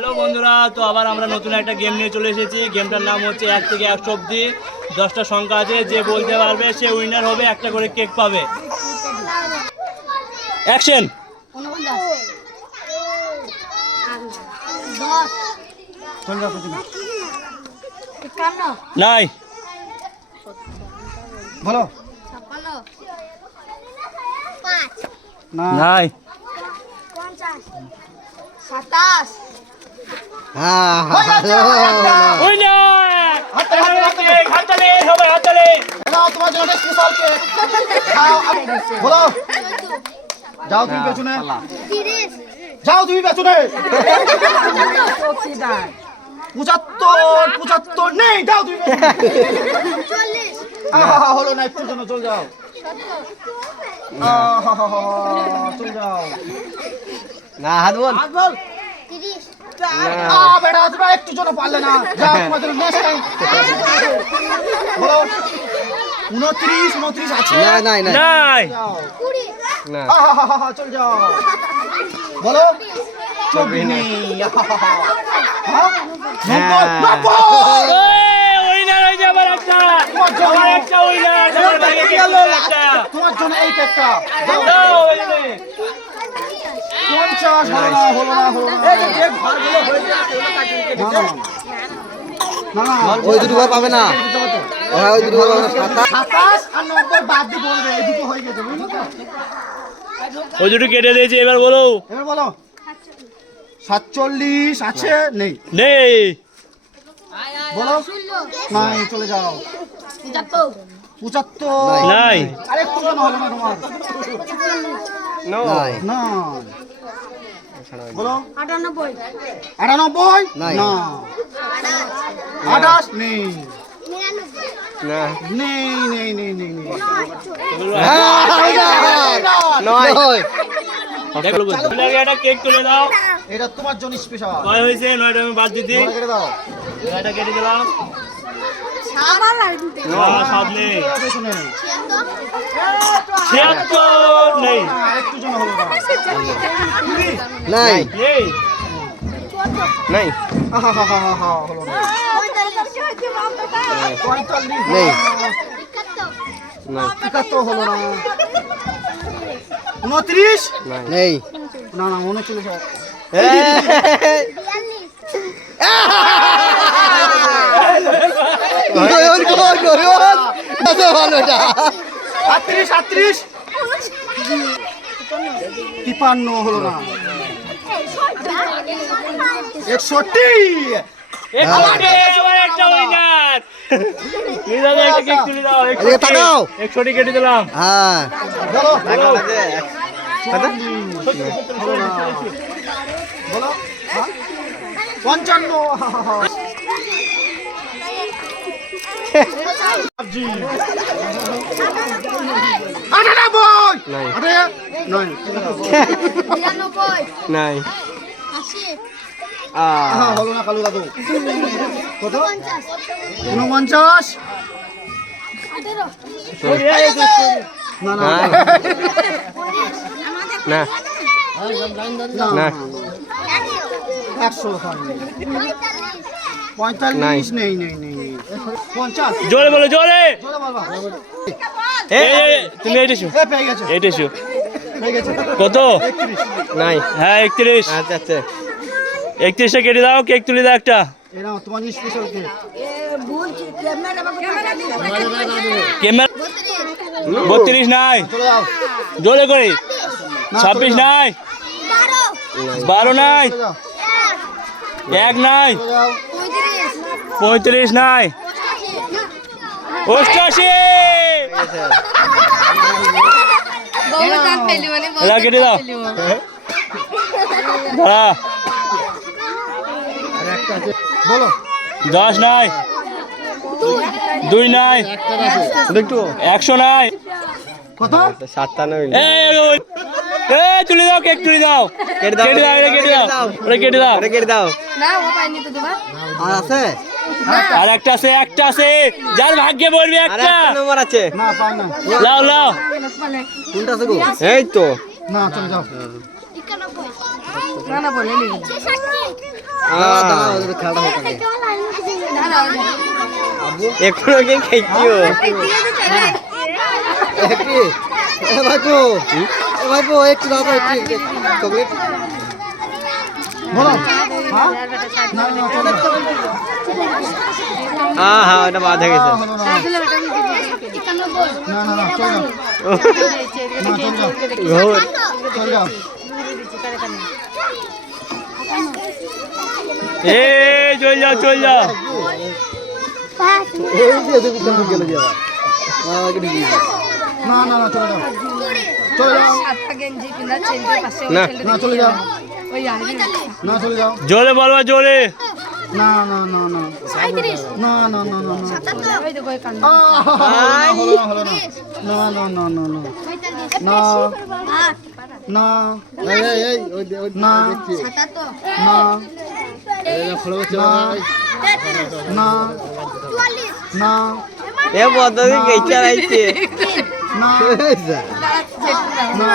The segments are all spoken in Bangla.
হ্যালো বন্ধুরা, তো আবার আমরা নতুন একটা গেম নিয়ে চলে এসেছি। গেমটার নাম হচ্ছে 1 থেকে 100 অবধি 10টা সংখ্যা আছে, যে বলতে পারবে সে উইনার হবে, একটা করে কেক পাবে। অ্যাকশন। নাই বলো নাই 27 বলো যাও তুমি পেছনে যাও তুমি পেছনে 75 নেই যাও তুমি হলো না একটু জন্য চল যাও চল যাও না হাত বল বেটা তোমরা একটু জন্য পারলে না যাও তোমাদের নেক্সট টাইম বলো 29 আছে নাই নাই যাও না চল যাও বলো 24 নেই উইনার হয়ে যাবে একটা। আমার একটা উইনার তোমার জন্য এই কেকটা দাও এই নে। 50 হলো না ওই দুটো ঘর পাবে না ওই দুটো ঘর পাবে না 27 আর 90 বাদ দিয়ে বলবে এই দুটো হয়ে গেছে বুঝলি তো ওই দুটো কেটে দিয়েছে, এবার বলো। এবার বলো 47 আছে নেই নেই বলো নাই চলে যাও 75 নাই আরেকটু জন হলো না তোমার নাই না বলো 98 98 নাই। না 28 নেই না নেই নয় দেখো একটা কেক তুলে দাও। এটা তোমার জন্য স্পেশাল কয় হয়েছে? 9টা আমি বাদ দিদি, কেটে দাও 9টা কেটে দিলাম। সাবান আর দুটো সব নেই। পেছনে 76 নেই আরেকটু জন হলো না নাই নেই নাই হলো না 45 নেই না 71 হলো না 29 নেই না 39 38 53 হলো না 61 একটা উইনার। এই দাদা একটা কেক তুলে দাও। এদিকে তাকাও। 100টি কেটে দিলাম। হ্যাঁ বলো বলো। বলো 55 জি 98 নাই। নয় 99 নাই 80 হলো না কালু দাদু কত 50 49 না না না না না 100 হয়নি 45 নাই। নেই 50 জোরে বলো, জোরে। জোরে বলবা এই, তুমি এইটা শো, পেয়ে গেছে এইটা শো। পেয়ে গেছে কত? 31 নাই হ্যাঁ 31। আচ্ছা আচ্ছা 31টা কেটে দাও, কেক তুলে দাও একটা। এরা তোমার স্পেশাল কেক ক্যামেরা 32 নাই, চলে যাও জোরে করে। না, 26 চলে যাও। নাই, 12 নাই, চলে যাও 1 নাই, চলে যাও 35 নাই, 88। বহুত দাঁত পেলি মানে এলা কেটে দাও। হ্যাঁ বলো 10 নাই, 2 নাই, একটু 100 নাই। কত 97 এই তুলে দাও, কেক তুলে দাও। কেটে দাও, কেটে দাও, এটা কেটে দাও, ওটা কেটে দাও। ওটা কেটে দাও না ও পাইনি তো তোমার আর আছে আর একটা আছে, যার ভাগ্যে বলবি আর একটা। একটা নম্বর আছে না পাই না লাও লাও। কোনটা আছে গো এই তো না চলে যাও 91 না বলে নি দাঁড়াও খেলাটা হোক আগে। এখনো কি খাইছিও একটি এ ভাইপো একটু দাও তো একটু চকলেট বলো হ্যাঁ না না চলো হ্যাঁ হ্যাঁ ওটা বাদ হয়ে গেছে না না না চল যাও না চল যাও ঘোর। চল যাও এ চল যাও চল যাও এই যে তুমি কেন গেলে যাবা আমাকে দিয়ে দাও। না না না চলে যাও চলে যাও না না চলে যাও না চলে যাও জোরে বলবা জোরে না না না না না না না না না না না না না না না এই ওই ওই না দেখছি না এই ফলো হচ্ছে না না না এ বদলি কেচা রাইছে না এই যা না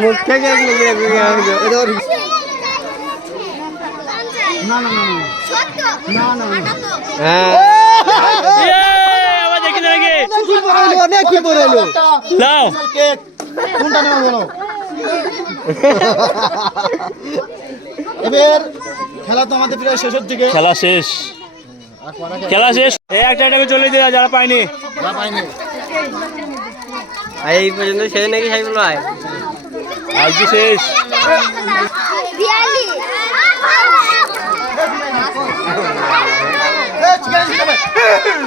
মুখ থেকে লেগে গেছে এটা ওর না না না না না না হ্যাঁ এ, আবার দেখি না আগে কি পড়াইলো অনেক কি পড়াইলো নাও কেক কোনটা নেবে বলো এবার খেলা তো আমাদের প্রায় শেষের দিকে খেলা শেষ খেলা শেষ এই একটা একটা করে চলে যেতে যারা পায়নি না পাইনি এই পর্যন্ত শেষ নাকি সাই বলো আয় আজকে শেষ চিকেন